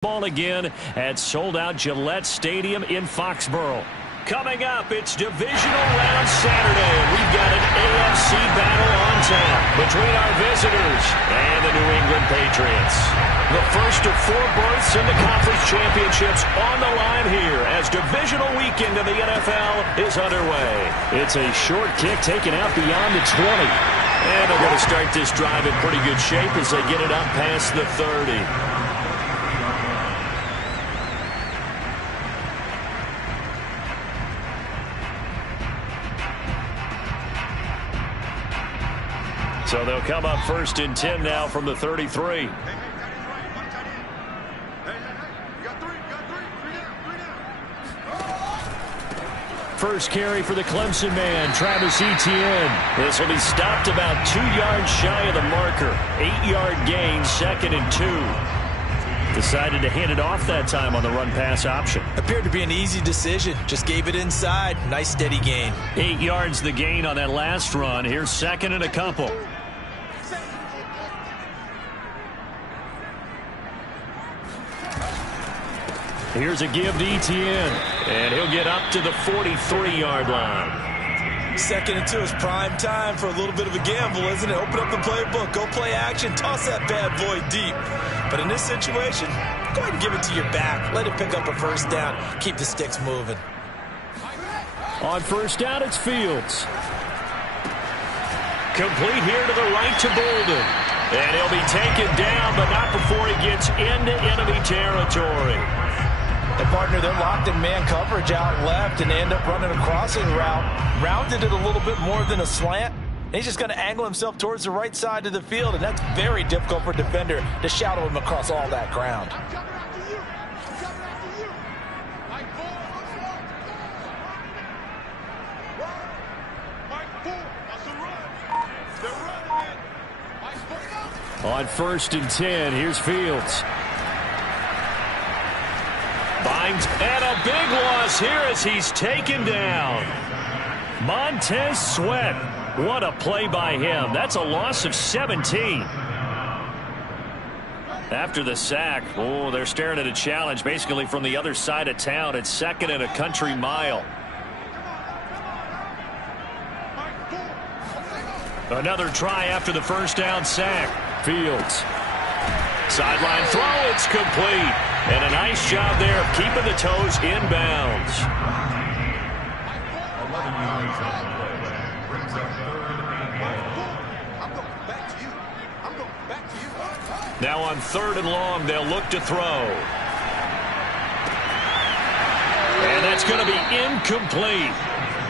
Ball again at sold-out Gillette Stadium in Foxborough. Coming up, it's divisional round Saturday. We've got an AFC battle on tap between our visitors and the New England Patriots. The first of 4 berths in the conference championships on the line here as divisional weekend of the NFL is underway. It's a short kick taken out beyond the 20. And they're going to start this drive in pretty good shape as they get it up past the 30. So they'll come up 1st and 10 now from the 33. First carry for the Clemson man, Travis Etienne. This will be stopped about 2 yards shy of the marker. 8-yard gain, 2nd and 2. Decided to hand it off that time on the run-pass option. Appeared to be an easy decision. Just gave it inside. Nice steady gain. 8 yards the gain on that last run. Here's 2nd and a couple. Here's a give to Etienne, and he'll get up to the 43-yard line. 2nd and 2 is prime time for a little bit of a gamble, isn't it? Open up the playbook, go play action, toss that bad boy deep. But in this situation, go ahead and give it to your back. Let it pick up a first down. Keep the sticks moving. On first down, it's Fields. Complete here to the right to Bolden. And he'll be taken down, but not before he gets into enemy territory. And partner, they're locked in man coverage out left, and they end up running a crossing route. Rounded it a little bit more than a slant. And he's just going to angle himself towards the right side of the field, and that's very difficult for a defender to shadow him across all that ground. On 1st and 10, here's Fields. Binds, and a big loss here as he's taken down. Montez Sweat. What a play by him. That's a loss of 17. After the sack, oh, they're staring at a challenge basically from the other side of town. It's 2nd and a country mile. Another try after the first down sack. Fields. Sideline throw, it's complete. And a nice job there of keeping the toes inbounds. Now on 3rd and long, they'll look to throw. And that's going to be incomplete.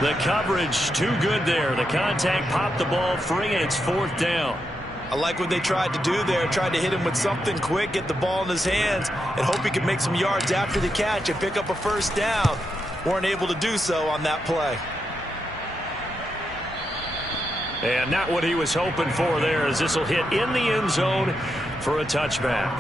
The coverage too good there. The contact popped the ball free, and it's 4th down. I like what they tried to do there. Tried to hit him with something quick, get the ball in his hands, and hope he could make some yards after the catch and pick up a first down. Weren't able to do so on that play. And not what he was hoping for there, as this will hit in the end zone for a touchback.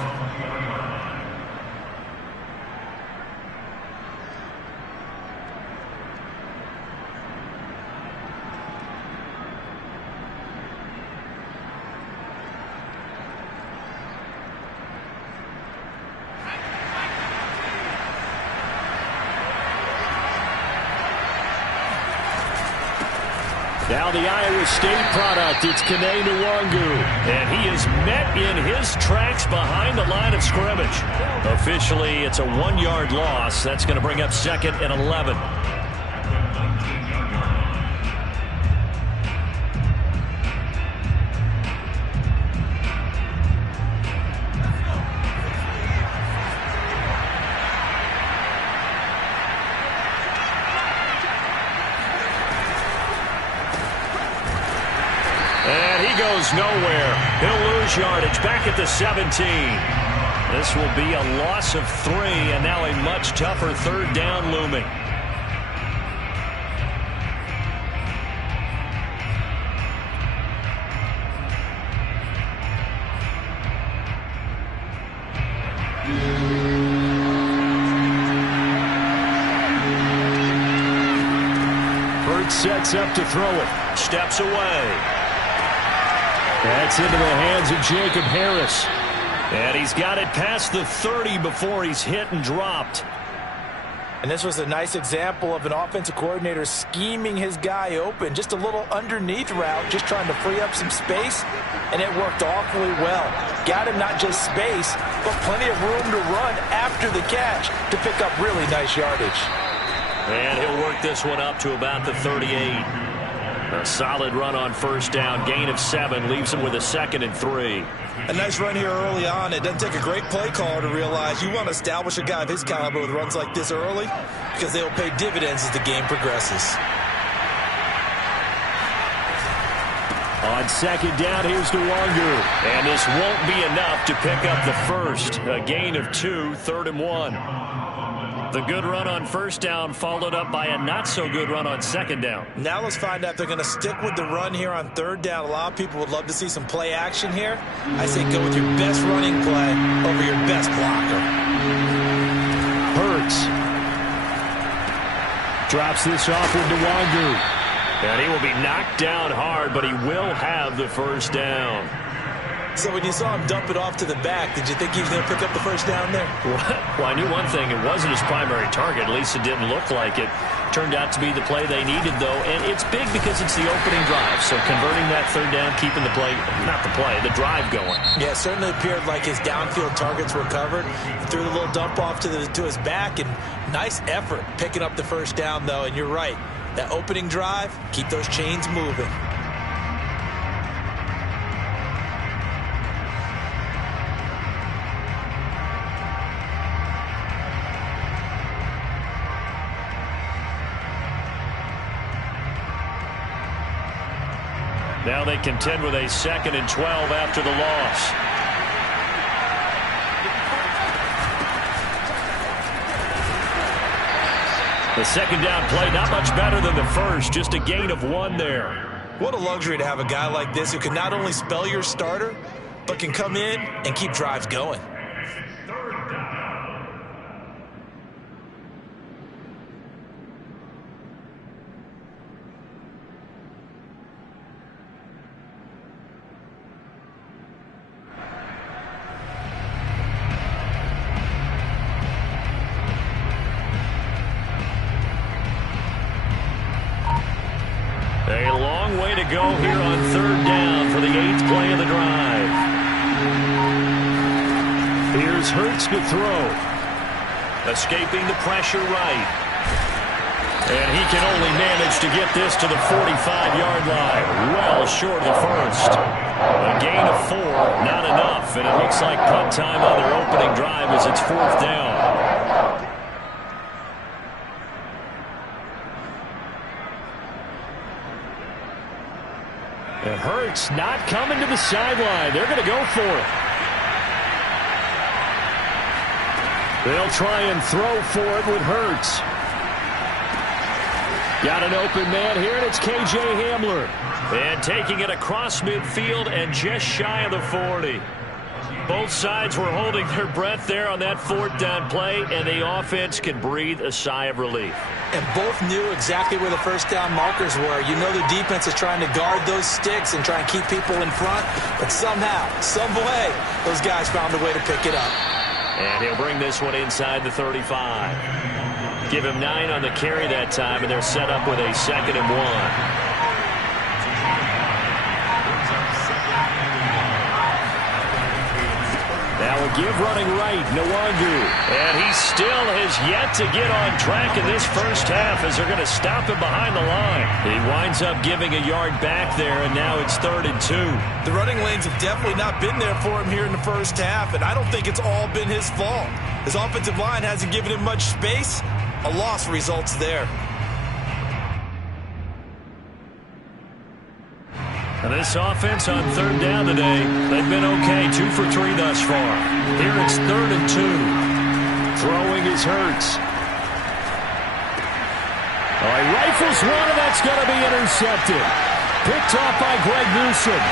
Now the Iowa State product, it's Kene Nwangu. And he is met in his tracks behind the line of scrimmage. Officially, it's a 1-yard loss. That's going to bring up 2nd and 11. Goes nowhere. He'll lose yardage back at the 17. This will be a loss of 3, and now a much tougher 3rd down looming. Burt sets up to throw it. Steps away. That's into the hands of Jacob Harris. And he's got it past the 30 before he's hit and dropped. And this was a nice example of an offensive coordinator scheming his guy open. Just a little underneath route, just trying to free up some space, and it worked awfully well. Got him not just space, but plenty of room to run after the catch to pick up really nice yardage. And he'll work this one up to about the 38. A solid run on first down. Gain of 7 leaves him with a 2nd and 3. A nice run here early on. It doesn't take a great play caller to realize you want to establish a guy of his caliber with runs like this early because they will pay dividends as the game progresses. On second down, here's DeWanger. And this won't be enough to pick up the first. A gain of 2, 3rd and 1. The good run on first down followed up by a not-so-good run on second down. Now let's find out if they're going to stick with the run here on third down. A lot of people would love to see some play action here. I say go with your best running play over your best blocker. Hurts drops this off with DeWanger. And he will be knocked down hard, but he will have the first down. So when you saw him dump it off to the back, did you think he was going to pick up the first down there? Well, I knew one thing. It wasn't his primary target. At least it didn't look like it. Turned out to be the play they needed, though. And it's big because it's the opening drive. So converting that third down, keeping the play, not the play, the drive going. Yeah, it certainly appeared like his downfield targets were covered. He threw the little dump off to his back, and nice effort picking up the first down, though. And you're right. That opening drive, keep those chains moving. Now they contend with a 2nd and 12 after the loss. The second down play, not much better than the first, just a gain of 1 there. What a luxury to have a guy like this who can not only spell your starter, but can come in and keep drives going. A long way to go here on third down for the 8th play of the drive. Here's Hurts to throw. Escaping the pressure right. And he can only manage to get this to the 45-yard line. Well short of the first. A gain of 4, not enough. And it looks like punt time on their opening drive as it's 4th down. And Hurts not coming to the sideline. They're going to go for it. They'll try and throw for it with Hurts. Got an open man here, and it's K.J. Hamler. And taking it across midfield and just shy of the 40. Both sides were holding their breath there on that 4th down play, and the offense can breathe a sigh of relief. And both knew exactly where the first down markers were. You know the defense is trying to guard those sticks and try and keep people in front, but somehow, some way, those guys found a way to pick it up. And he'll bring this one inside the 35. Give him 9 on the carry that time, and they're set up with a 2nd and 1. Now a give running right, Nwangu. And he still has yet to get on track in this first half as they're going to stop him behind the line. He winds up giving a yard back there, and now it's 3rd and 2. The running lanes have definitely not been there for him here in the first half, and I don't think it's all been his fault. His offensive line hasn't given him much space. A loss results there. And this offense on 3rd down today, they've been okay, 2 for 3 thus far. Here it's 3rd and 2. Throwing is Hurts. Oh, he rifles one, and that's going to be intercepted. Picked off by Greg Newsome.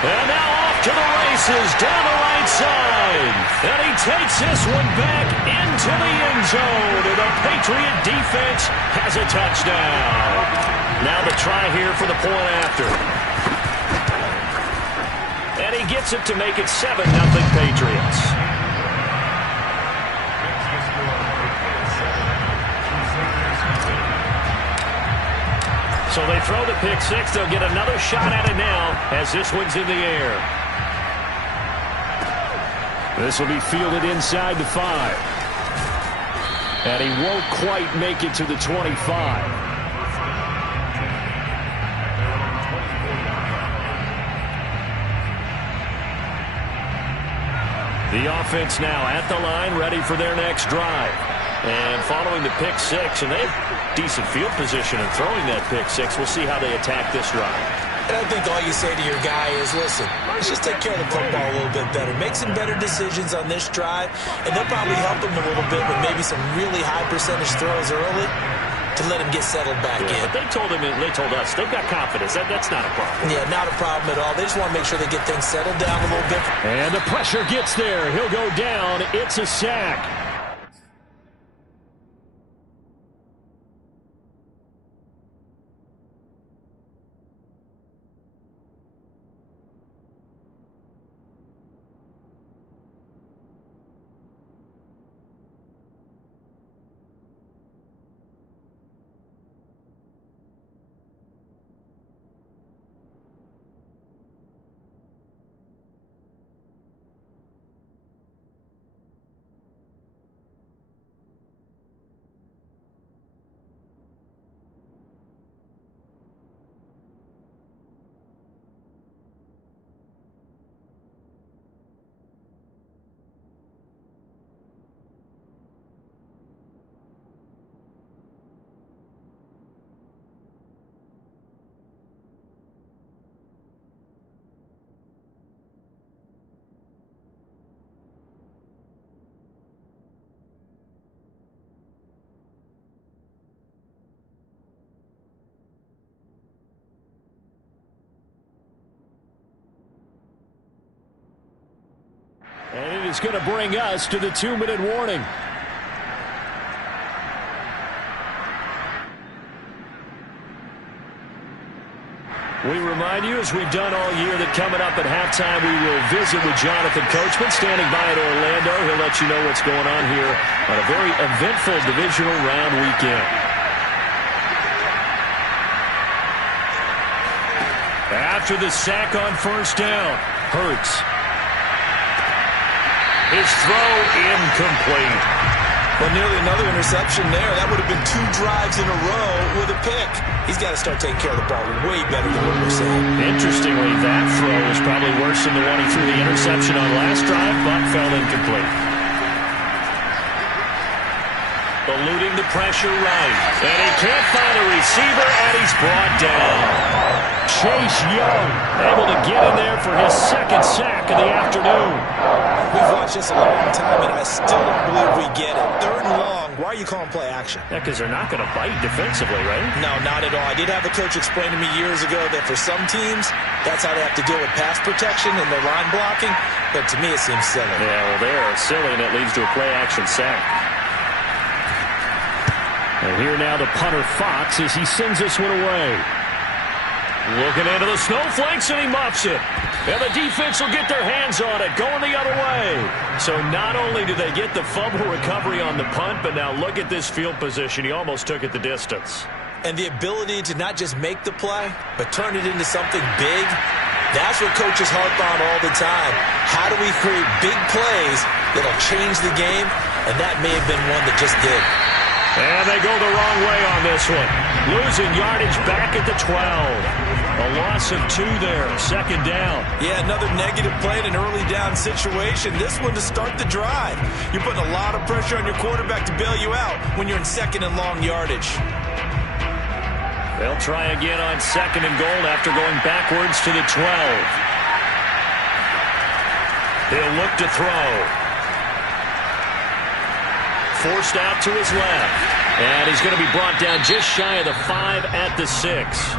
And now off to the races down the right side. And he takes this one back into the end zone. And the Patriot defense has a touchdown. Now the try here for the point after. And he gets it to make it 7-0 Patriots. So they throw the pick six. They'll get another shot at it now as this one's in the air. This will be fielded inside the 5. And he won't quite make it to the 25. The offense now at the line, ready for their next drive. And following the pick six, and they have decent field position in throwing that pick six. We'll see how they attack this drive. And I think all you say to your guy is, listen, let's just take care of the football a little bit better. Make some better decisions on this drive, and they'll probably help him a little bit with maybe some really high percentage throws early to let him get settled back in. But they told us they've got confidence. That's not a problem. Yeah, not a problem at all. They just want to make sure they get things settled down a little bit. And the pressure gets there. He'll go down. It's a sack. And it is going to bring us to the 2-minute warning. We remind you, as we've done all year, that coming up at halftime, we will visit with Jonathan Coachman, standing by at Orlando. He'll let you know what's going on here on a very eventful divisional round weekend. After the sack on first down, Hurts. His throw incomplete. Well, nearly another interception there. That would have been 2 drives in a row with a pick. He's got to start taking care of the ball way better than what we're seeing. Interestingly, that throw was probably worse than the one he threw the interception on last drive, but fell incomplete. Eluding the pressure right. And he can't find a receiver, and he's brought down. Chase Young able to get in there for his second sack of the afternoon. We've watched this a long time, and I still don't believe we get it. 3rd and long. Why are you calling play action? Yeah, because they're not going to bite defensively, right? No, not at all. I did have a coach explain to me years ago that for some teams, that's how they have to deal with pass protection and their line blocking. But to me, it seems silly. Yeah, well, they're silly, and it leads to a play action sack. And here now the punter Fox as he sends this one away. Looking into the snowflakes, and he muffs it. And the defense will get their hands on it, going the other way. So not only do they get the fumble recovery on the punt, but now look at this field position. He almost took it the distance. And the ability to not just make the play, but turn it into something big, that's what coaches harp on all the time. How do we create big plays that'll change the game? And that may have been one that just did. And they go the wrong way on this one. Losing yardage back at the 12. A loss of 2 there, 2nd down. Yeah, another negative play in an early down situation. This one to start the drive. You're putting a lot of pressure on your quarterback to bail you out when you're in 2nd and long yardage. They'll try again on 2nd and goal after going backwards to the 12. He'll look to throw. Forced out to his left. And he's going to be brought down just shy of the 5 at the 6.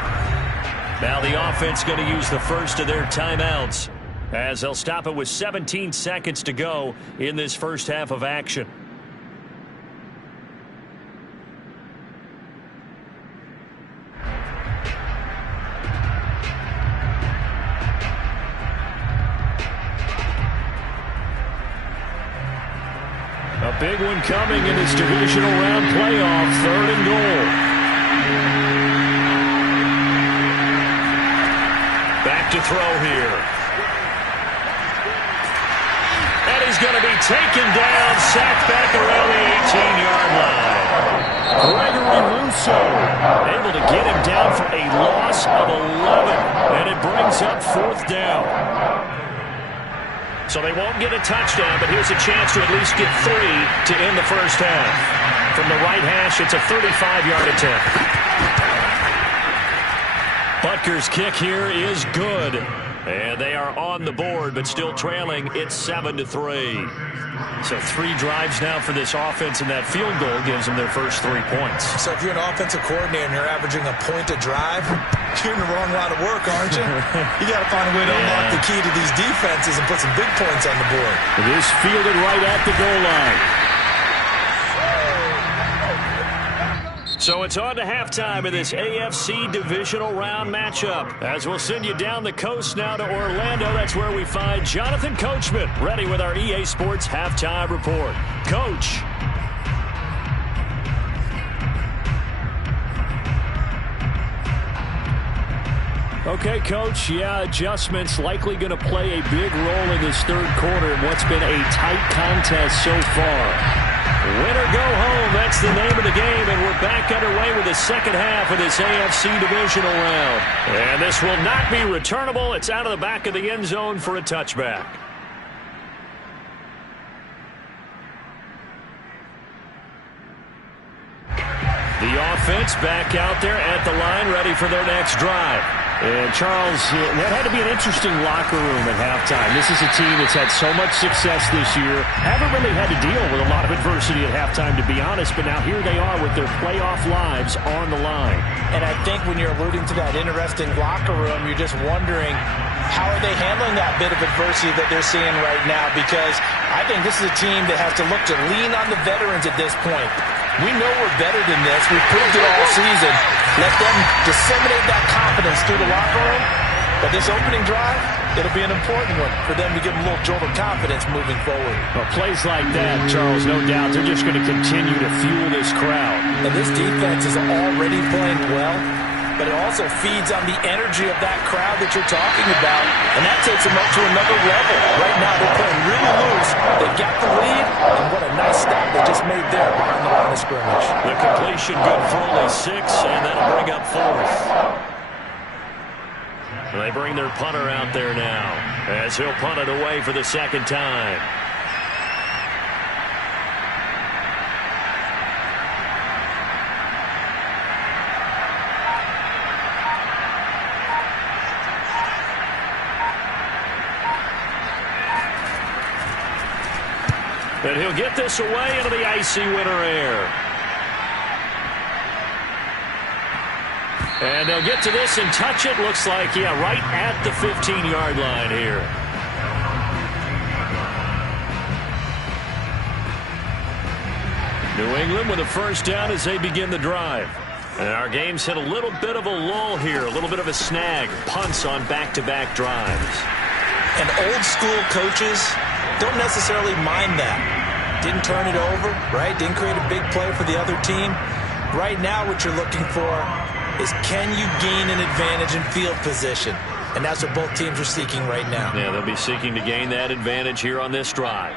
Now the offense going to use the first of their timeouts as they'll stop it with 17 seconds to go in this first half of action. one coming in this divisional round playoff, 3rd and goal. Back to throw here. And he's going to be taken down, sacked back around the 18-yard line. Gregory Rousseau able to get him down for a loss of 11, and it brings up 4th down. So they won't get a touchdown, but here's a chance to at least get 3 to end the first half. From the right hash, it's a 35-yard attempt. Butker's kick here is good. And they are on the board, but still trailing. It's 7-3. So 3 drives now for this offense, and that field goal gives them their first 3 points. So if you're an offensive coordinator and you're averaging a point a drive, you're in the wrong line of work, aren't you? You got to find a way to unlock the key to these defenses and put some big points on the board. It is fielded right at the goal line. So it's on to halftime of this AFC divisional round matchup. As we'll send you down the coast now to Orlando, that's where we find Jonathan Coachman, ready with our EA Sports halftime report. Coach. Okay, Coach, adjustments likely going to play a big role in this 3rd quarter in what's been a tight contest so far. Winner go home, that's the name of the game, and we're back underway with the second half of this AFC divisional round. And this will not be returnable. It's out of the back of the end zone for a touchback. The offense back out there at the line, ready for their next drive. And, Charles, that had to be an interesting locker room at halftime. This is a team that's had so much success this year. Haven't really had to deal with a lot of adversity at halftime, to be honest, but now here they are with their playoff lives on the line. And I think when you're alluding to that interesting locker room, you're just wondering how are they handling that bit of adversity that they're seeing right now, because I think this is a team that has to look to lean on the veterans at this point. We know we're better than this. We've proved it all season. Let them disseminate that confidence through the locker room. But this opening drive, it'll be an important one for them to give them a little jolt of confidence moving forward. Well, plays like that, Charles, no doubt, they're just going to continue to fuel this crowd. And this defense is already playing well, but it also feeds on the energy of that crowd that you're talking about, and that takes them up to another level. Right now, they're playing really loose. They've got the lead, and what a nice stop they just made there behind the line of scrimmage. The completion good for only 6, and that'll bring up 4th. They bring their punter out there now, as he'll punt it away for the 2nd time. And he'll get this away into the icy winter air. And they'll get to this and touch it. Looks like, right at the 15-yard line here. New England with a first down as they begin the drive. And our game's hit a little bit of a lull here, a little bit of a snag. Punts on back-to-back drives. And old school coaches don't necessarily mind that. Didn't turn it over, right? Didn't create a big play for the other team. Right now what you're looking for is, can you gain an advantage in field position? And that's what both teams are seeking right now. Yeah, they'll be seeking to gain that advantage here on this drive.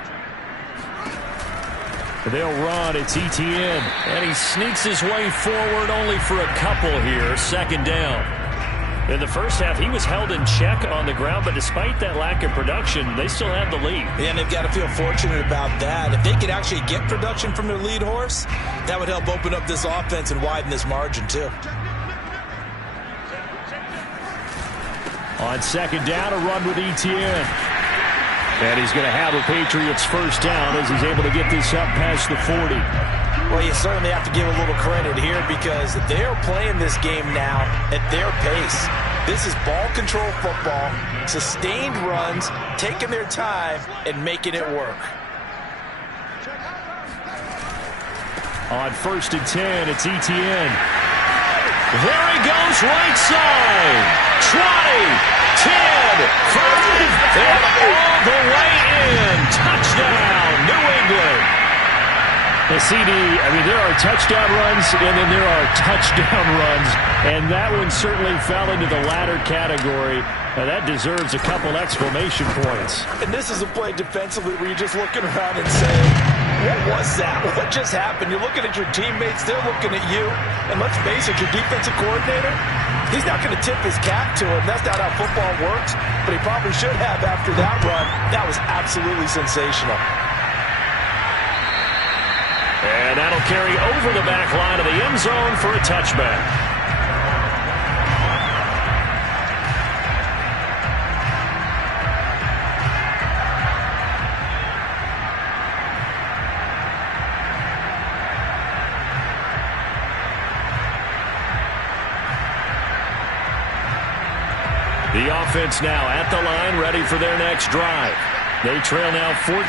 They'll run. It's Etienne. And he sneaks his way forward only for a couple here. 2nd down. In the first half, he was held in check on the ground, but despite that lack of production, they still have the lead. Yeah, and they've got to feel fortunate about that. If they could actually get production from their lead horse, that would help open up this offense and widen this margin, too. On 2nd down, a run with Etienne. And he's going to have a Patriots first down as he's able to get this up past the 40. Well, you certainly have to give a little credit here because they're playing this game now at their pace. This is ball control football, sustained runs, taking their time and making it work. On 1st and 10, it's Etienne. There he goes, right side. 20, 10, 5, and all the way in. Touchdown, New England. The CD, I mean, there are touchdown runs, and then there are touchdown runs, and that one certainly fell into the latter category. Now, that deserves a couple exclamation points. And this is a play defensively where you're just looking around and saying, what was that? What just happened? You're looking at your teammates, they're looking at you, and let's face it, your defensive coordinator, he's not going to tip his cap to him. That's not how football works, but he probably should have after that run. That was absolutely sensational. And that'll carry over the back line of the end zone for a touchback. The offense now at the line, ready for their next drive. They trail now 14-3,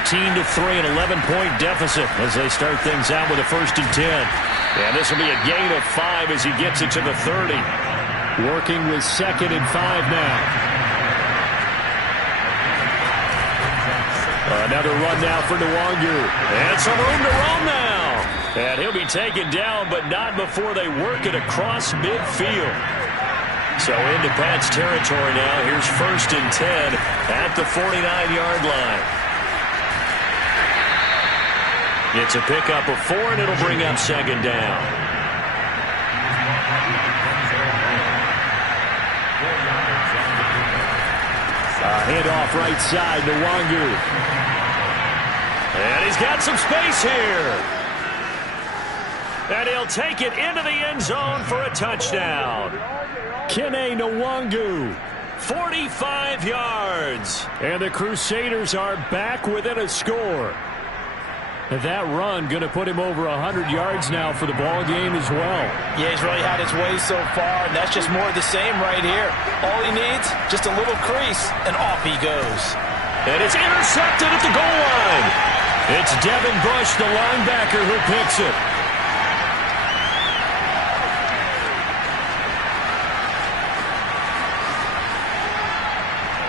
an 11-point deficit as they start things out with a 1st and 10. And this will be a gain of 5 as he gets it to the 30. Working with 2nd and 5 now. Another run now for Nwangu. And some room to roam now. And he'll be taken down, but not before they work it across midfield. So into Pat's territory now. Here's 1st and 10 at the 49-yard line. It's a pickup of 4, and it'll bring up 2nd down. Handoff right side to Nwangu. And he's got some space here. And he'll take it into the end zone for a touchdown. Kene Nwangu, 45 yards. And the Crusaders are back within a score. And that run going to put him over 100 yards now for the ball game as well. Yeah, he's really had his way so far, and that's just more of the same right here. All he needs, just a little crease, and off he goes. And it's intercepted at the goal line. It's Devin Bush, the linebacker, who picks it.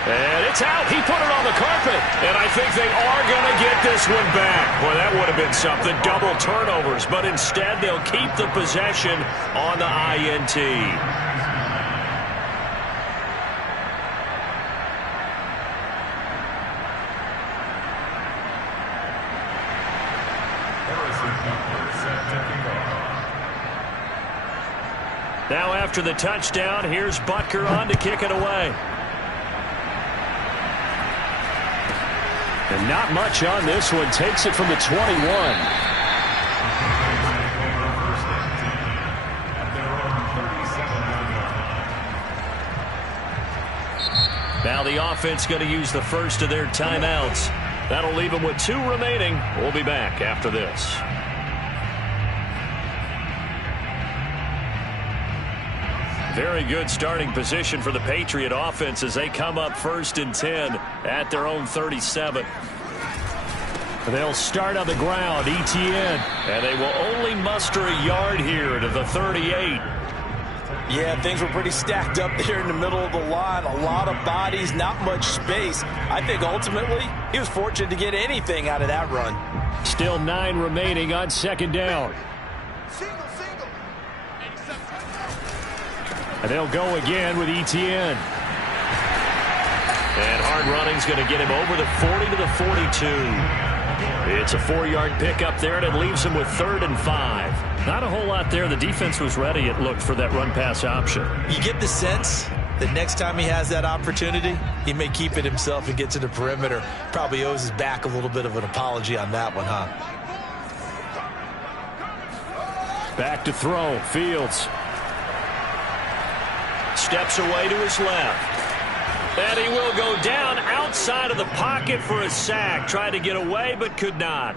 And it's out. He put it on the carpet. And I think they are going to get this one back. Boy, that would have been something. Double turnovers. But instead, they'll keep the possession on the INT. Now after the touchdown, here's Butker on to kick it away. And not much on this one. Takes it from the 21. Now the offense going to use the first of their timeouts. That'll leave them with 2 remaining. We'll be back after this. Very good starting position for the Patriot offense as they come up 1st and 10 at their own 37. They'll start on the ground, ETN, and they will only muster a yard here to the 38. Yeah, things were pretty stacked up there in the middle of the line. A lot of bodies, not much space. I think ultimately he was fortunate to get anything out of that run. Still 9 remaining on 2nd down. And they'll go again with ETN. And hard running's going to get him over the 40 to the 42. It's a 4-yard pickup there, and it leaves him with 3rd and 5. Not a whole lot there. The defense was ready, it looked, for that run-pass option. You get the sense that next time he has that opportunity, he may keep it himself and get to the perimeter. Probably owes his back a little bit of an apology on that one, huh? Back to throw. Fields. Steps away to his left. And he will go down outside of the pocket for a sack. Tried to get away, but could not.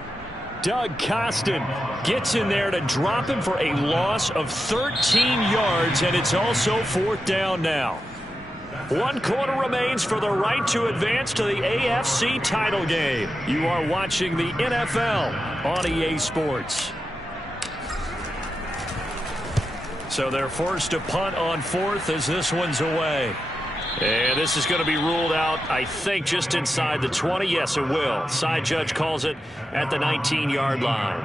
Doug Costin gets in there to drop him for a loss of 13 yards, and it's also 4th down now. 1 quarter remains for the right to advance to the AFC title game. You are watching the NFL on EA Sports. So they're forced to punt on 4th as this one's away. And this is going to be ruled out, I think, just inside the 20. Yes, it will. Side judge calls it at the 19-yard line.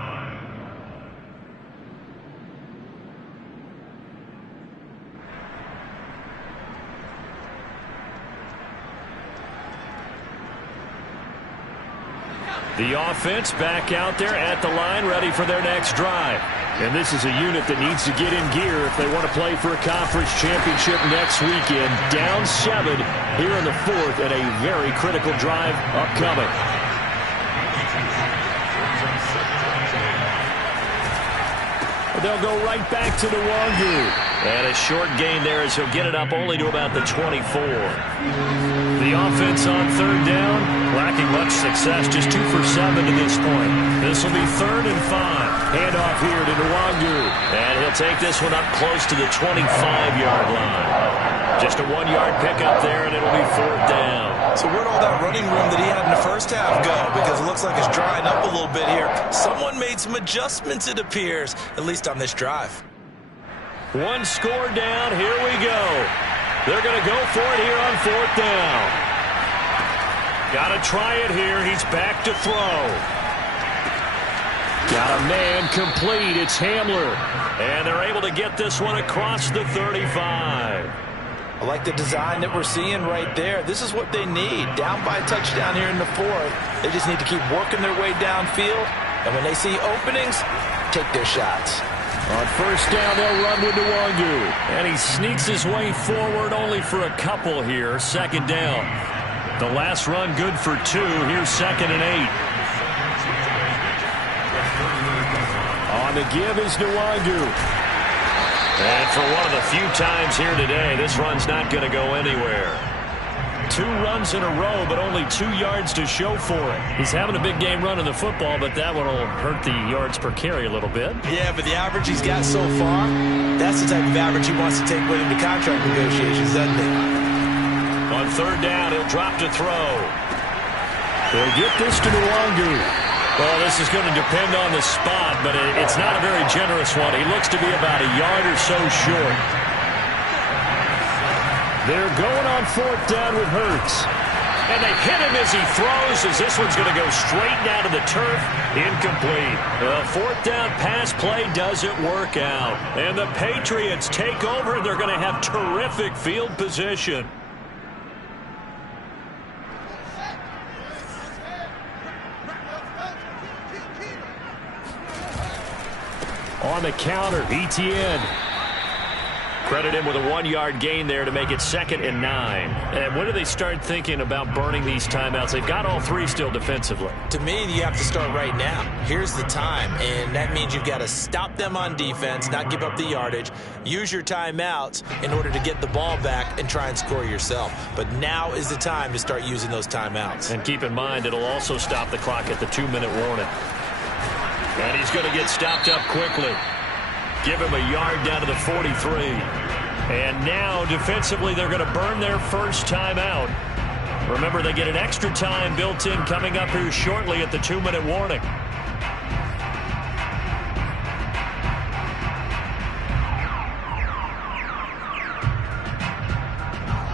The offense back out there at the line, ready for their next drive. And this is a unit that needs to get in gear if they want to play for a conference championship next weekend. Down 7 here in the 4th, and a very critical drive upcoming. They'll go right back to the Wangu. And a short gain there as he'll get it up only to about the 24. The offense on 3rd down, lacking much success, just 2 for 7 to this point. This will be 3rd and 5. Handoff here to Nwangu. And he'll take this one up close to the 25-yard line. Just a 1-yard pickup there, and it'll be 4th down. So where'd all that running room that he had in the first half go? Because it looks like it's drying up a little bit here. Someone made some adjustments, it appears, at least on this drive. 1 score down. Here we go. They're going to go for it here on 4th down. Got to try it here. He's back to throw. Got a man complete. It's Hamler. And they're able to get this one across the 35. I like the design that we're seeing right there. This is what they need. Down by a touchdown here in the 4th. They just need to keep working their way downfield. And when they see openings, take their shots. On 1st down, they'll run with Nwangu. And he sneaks his way forward only for a couple here. 2nd down. The last run good for 2. Here's 2nd and 8. On the give is Nwangu. And for one of the few times here today, this run's not going to go anywhere. 2 runs in a row, but only 2 yards to show for it. He's having a big game running the football, but that one will hurt the yards per carry a little bit. Yeah, but the average he's got so far, that's the type of average he wants to take with him to contract negotiations, doesn't he? On 3rd down, he'll drop to throw. They'll get this to Nwangu. Well, this is going to depend on the spot, but it's not a very generous one. He looks to be about a yard or so short. They're going on 4th down with Hurts. And they hit him as he throws, as this one's going to go straight down to the turf. Incomplete. The 4th down pass play doesn't work out. And the Patriots take over. They're going to have terrific field position. On the counter, Etienne. Credit him with a 1-yard gain there to make it 2nd and 9. And when do they start thinking about burning these timeouts? They've got all 3 still defensively. To me, you have to start right now. Here's the time, and that means you've got to stop them on defense, not give up the yardage, use your timeouts in order to get the ball back and try and score yourself. But now is the time to start using those timeouts. And keep in mind, it'll also stop the clock at the 2-minute warning. And he's going to get stopped up quickly. Give him a yard down to the 43. And now, defensively, they're going to burn their first timeout. Remember, they get an extra time built in coming up here shortly at the 2-minute warning.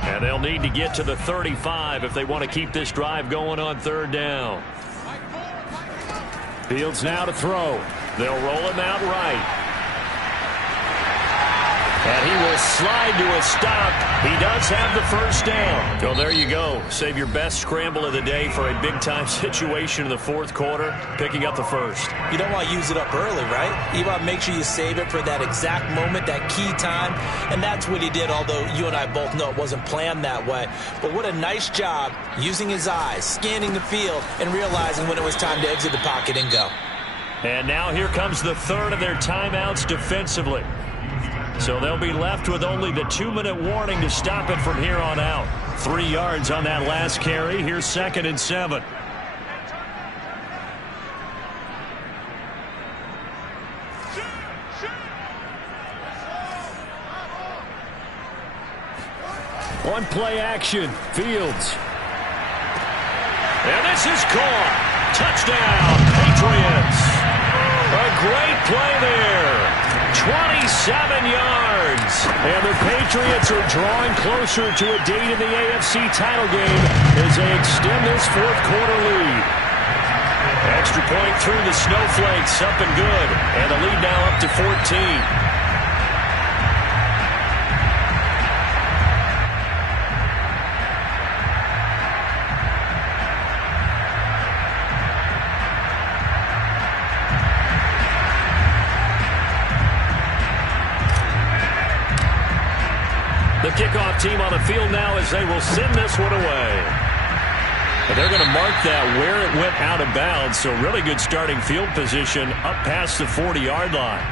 And they'll need to get to the 35 if they want to keep this drive going on 3rd down. Fields now to throw. They'll roll him out right. And he will slide to a stop. He does have the first down. Well, there you go. Save your best scramble of the day for a big-time situation in the 4th quarter, picking up the first. You don't want to use it up early, right? You want to make sure you save it for that exact moment, that key time. And that's what he did, although you and I both know it wasn't planned that way. But what a nice job using his eyes, scanning the field, and realizing when it was time to exit the pocket and go. And now here comes the 3rd of their timeouts defensively. So they'll be left with only the 2-minute warning to stop it from here on out. 3 yards on that last carry. Here's 2nd and 7. On play action, Fields. And this is caught. Touchdown, Patriots. A great play there. 27 yards. And the Patriots are drawing closer to a date in the AFC title game as they extend this 4th quarter lead. Extra point through the Snowflakes, up and good. And the lead now up to 14. the kickoff team on the field now as they will send this one away. But they're going to mark that where it went out of bounds, so really good starting field position up past the 40-yard line.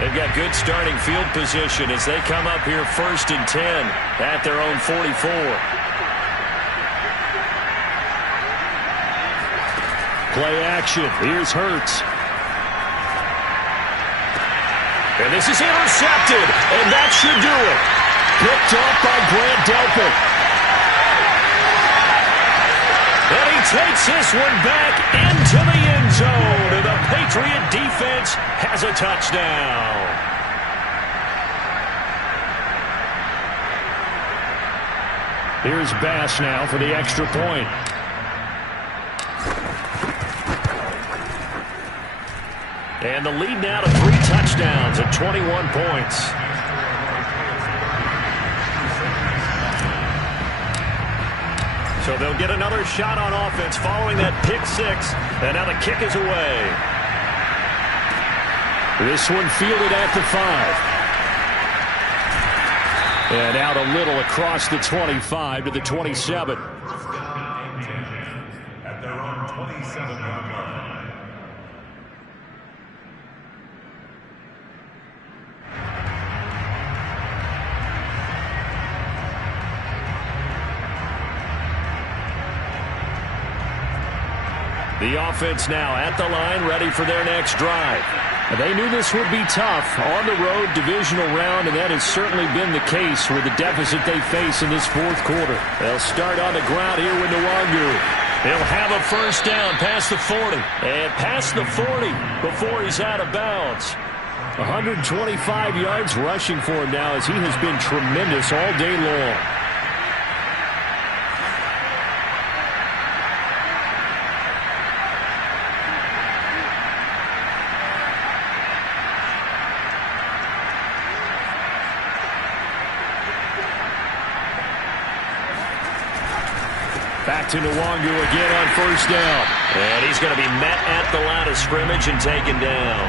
They've got good starting field position as they come up here 1st and 10 at their own 44. Play action. Here's Hurts. And this is intercepted, and that should do it. Picked off by Grant Delpit. And he takes this one back into the end zone. And the Patriot defense has a touchdown. Here's Bass now for the extra point. And the lead now to 3 touchdowns at 21 points. So they'll get another shot on offense following that pick 6. And now the kick is away. This one fielded at the 5. And out a little across the 25 to the 27. At their own 27-yard line. The offense now at the line, ready for their next drive. They knew this would be tough on the road, divisional round, and that has certainly been the case with the deficit they face in this 4th quarter. They'll start on the ground here with Nwangu. He'll have a first down past the 40, and past the 40 before he's out of bounds. 125 yards rushing for him now as he has been tremendous all day long. Back to Nwangu again on first down. And he's going to be met at the line of scrimmage and taken down.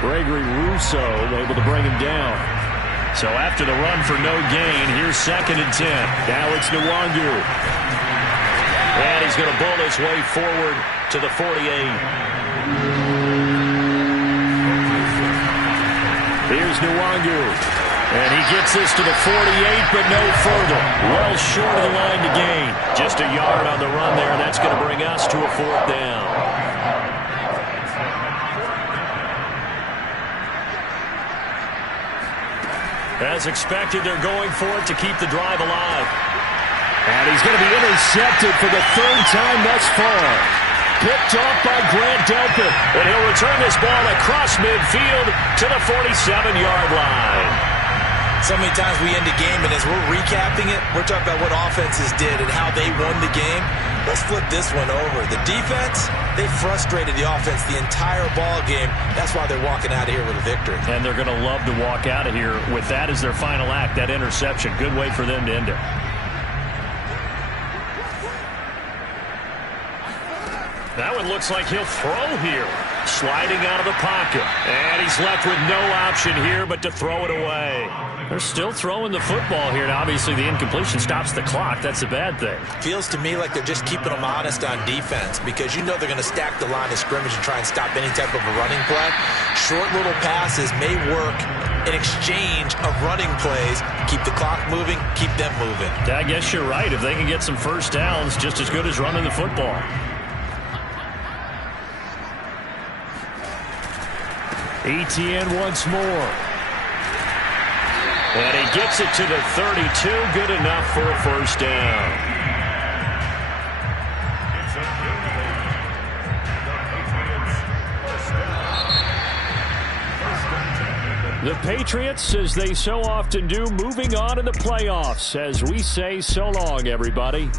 Gregory Rousseau able to bring him down. So after the run for no gain, here's 2nd and 10. Now it's Nwangu. And he's going to bull his way forward to the 48. Here's Nwangu. And he gets this to the 48, but no further. Well short of the line to gain. Just a yard on the run there, and that's going to bring us to a 4th down. As expected, they're going for it to keep the drive alive. And he's going to be intercepted for the 3rd time thus far. Picked off by Grant Delpit. And he'll return this ball across midfield to the 47-yard line. So many times we end the game, and as we're recapping it, we're talking about what offenses did and how they won the game. Let's flip this one over. The defense, they frustrated the offense the entire ball game. That's why they're walking out of here with a victory. And they're going to love to walk out of here with that as their final act, that interception. Good way for them to end it. That one looks like he'll throw here. Sliding out of the pocket. And he's left with no option here but to throw it away. They're still throwing the football here. Now, obviously, the incompletion stops the clock. That's a bad thing. Feels to me like they're just keeping them honest on defense because you know they're going to stack the line of scrimmage and try and stop any type of a running play. Short little passes may work in exchange of running plays. Keep the clock moving, keep them moving. I guess you're right. If they can get some first downs, just as good as running the football. Etienne once more. And he gets it to the 32. Good enough for a first down. The Patriots, as they so often do, moving on in the playoffs as we say so long, everybody.